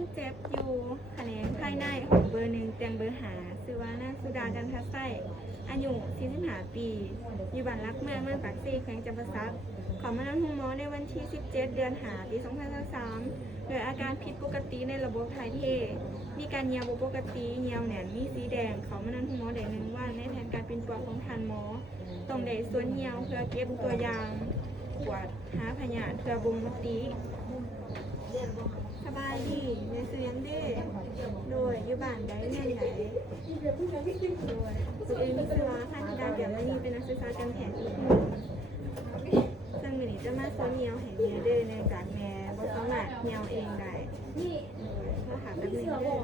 คนเจ็บอยู่แผนกภายในของเบอร์หนึ่งเตียงเบอร์หาชื่อว่านางสุดาจันทไส้อายุ45 ปีอยู่บ้านรักเมืองปากซีแขวงจำปาสักขอมานำห้องหมอในวันที่17 เดือนหาปี2023โดยอาการผิดปกติในระบบถ่ายเทมีการเหี่ยวบ่ปกติเหี่ยวแหนนมีสีแดงเขามานำห้องหมอได้1 วันในแผนการเป็นตัวของทานหมอต้องได้ส่วนเหี่ยวเพื่อเก็บตัวอย่างตรวจหาพยาธิเพื่อบ่งติสบายดีในเสียงเด้โดยอยู่บ้านได้เงินไหนโดยตัวเองมีชื่อว่าพันธิดาเดี่ยวและนี่เป็นนักศึกษาการแพทย์อีกหนึ่งซึ่งวันนี้จะมาสอนเหี่ยวให้เมียเด้อในจากแม่บ่สามารถเหี่ยวเองได้โดยเขาถามแบบนี้เด้อ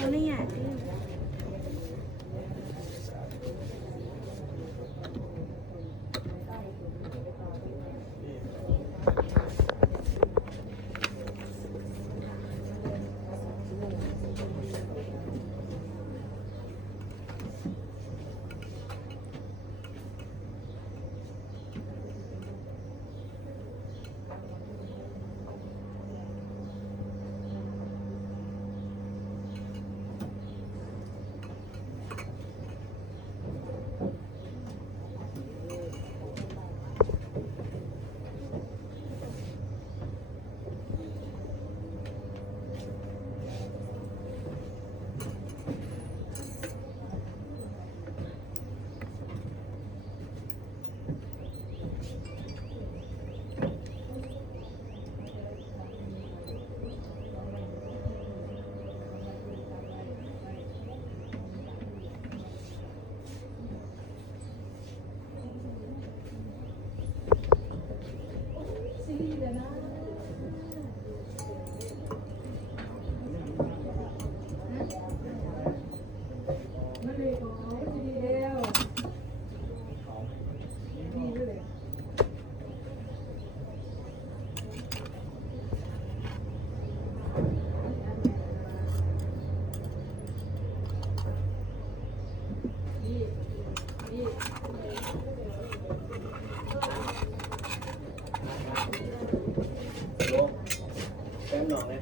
เขาไม่อยากที่แป้งหน่องเลย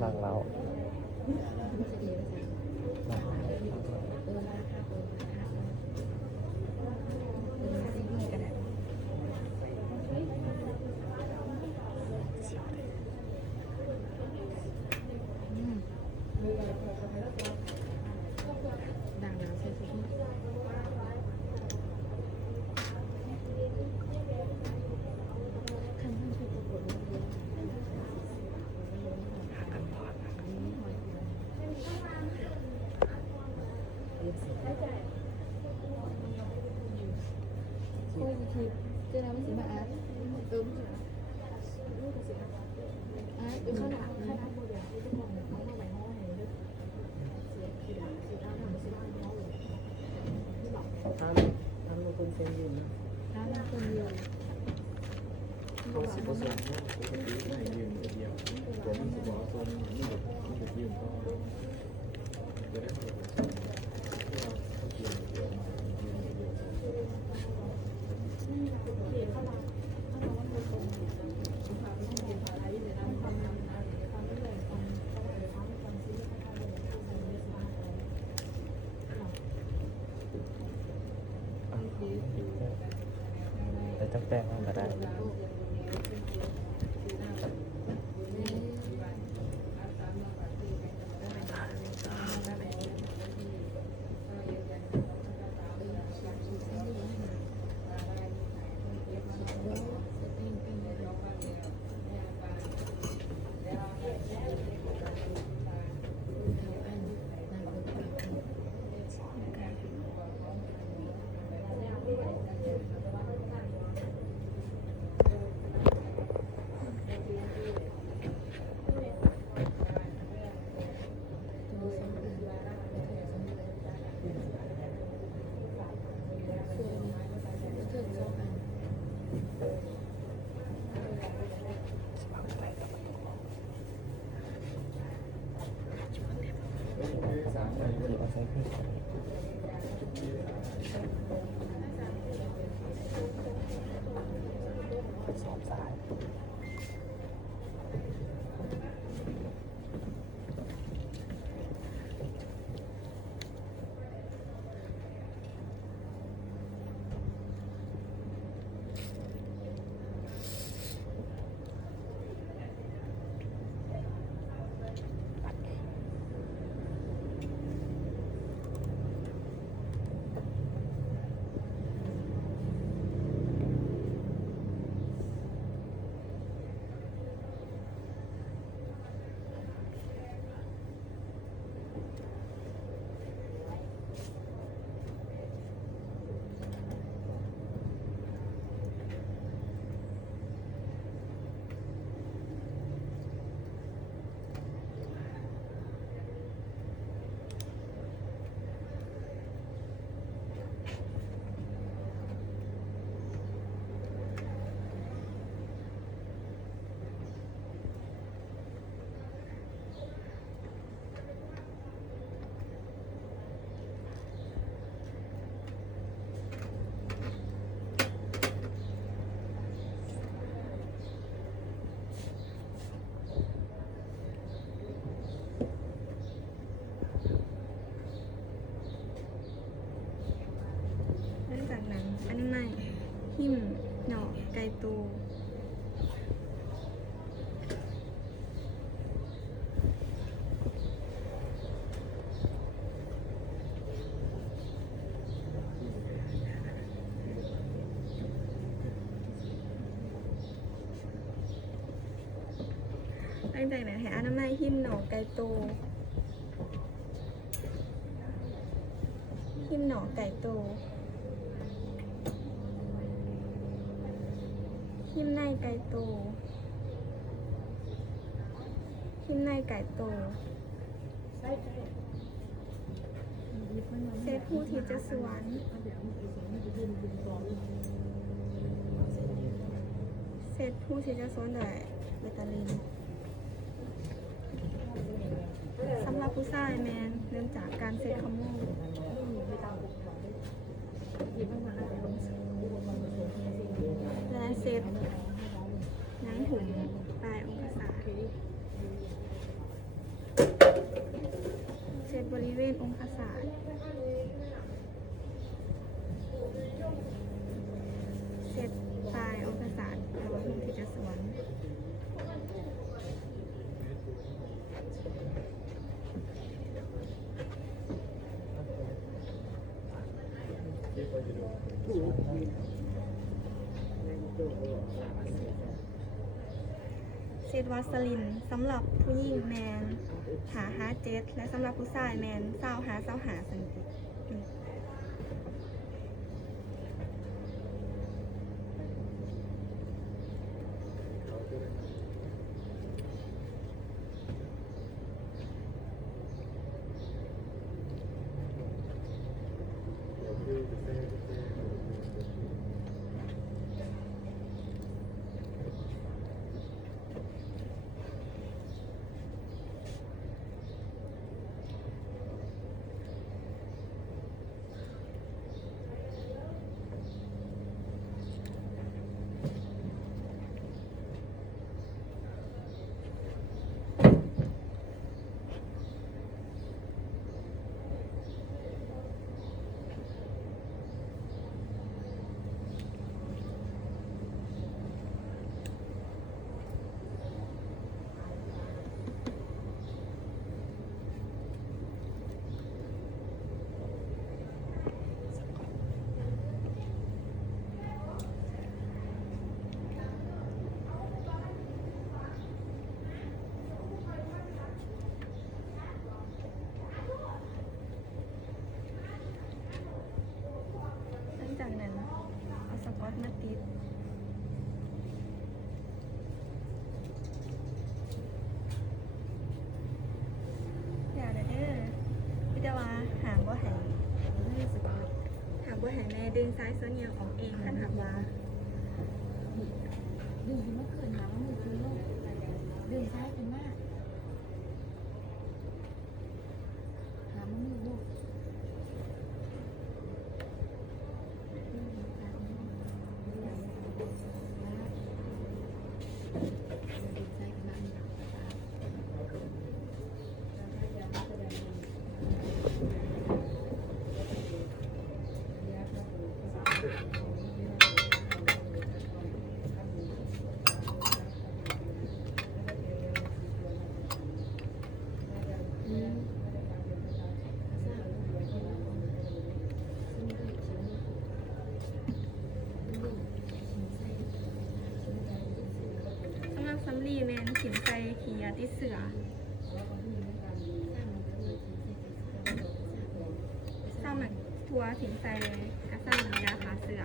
หลังเรา ดังแล้วใช่ไหม คุยทีเจอแล้วไม่สิมาอาร์ตอาร์ตอยู่ข้างหลังข้างหลังโมเดลที่ทุกคนเขามาไว้ห้องไหนด้วยท่านเป็นคนเซ็นยืนนะ ร้านคนเดียว เขา10%ปกติไม่ให้ยืนเดียวแต่มันจะบอกว่านี่แบบยืนก็จะได้เขายืนเดียวยืนเดียว แต่จังแป้งมันก็ได้เราใช้เครื่องสอบสาย หลังจากนั้นอันนี้ใหม่หิมหน่อไก่ตูหลังจากนั้นให้อันนี้ใหม่หิมหน่อไก่ตูหิมหน่อไก่ตู ทิมในไก่โตทิมในไก่โตเซตผู้ที่จะสวนเซตผู้ที่จะสวนด้วยเบตาลินสำหรับผู้ชายแมนเริ่มจากการเซตคอมโมและเซตน้ำหุ่นปลายองศาเซตบริเวณองศาเซตปลายองศาระหว่างผู้ที่จะสวนเซตวาสลินสำหรับผู้หญิงแมนหา7และสำหรับผู้ชายแมน20 หาสังติหลังจากนั้นเอาสกอตมาติดอย่าเด้อพี่จะว่าหางว่าหายไม่สกอตหางว่าหายแม่ดึงซ้ายส่วนเหนียวของเองขันหากว่า ดึงเมื่อคืนมาว่ามือคืนโลกดึงซ้ายเป็นมากหามือโลกสำหรับซัมลีแมนขิมใจขี่ยาติดเสือซ้ำเหมือนทัวขิมใจกระซ้ำยาขาเสือ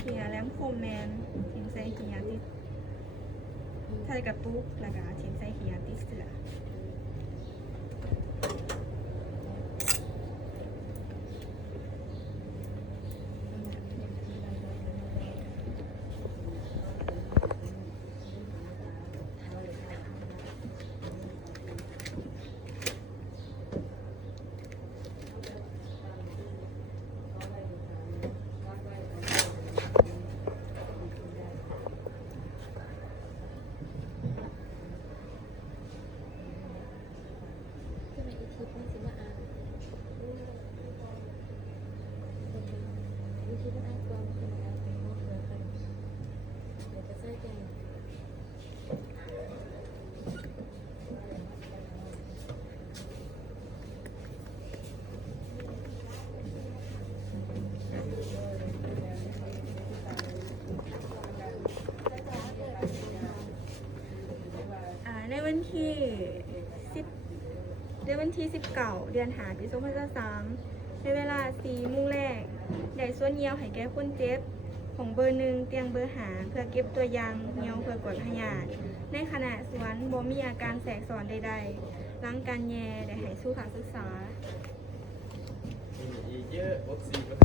ขี่ยาแหลมคมแมนขิมใจขี่ยาติดทะเลกระปุกแล้วก็ขิมใจขี่ยาติดเสือในวันที่19 เดือน5 ปี 2023ในเวลา4 โมงแรกได้ส่วนเยียวให้แก่คนเจ็บ ของเบอร์1เตียงเบอร์5เพื่อเก็บตัวอย่างเหี่ยวเพื่อกดพยาธิในขณะสวนบ่มีอาการแทรกซ้อนใดๆหลังการแย่ได้ให้สู้การศึกษา มีอีกเยอะวัคซีน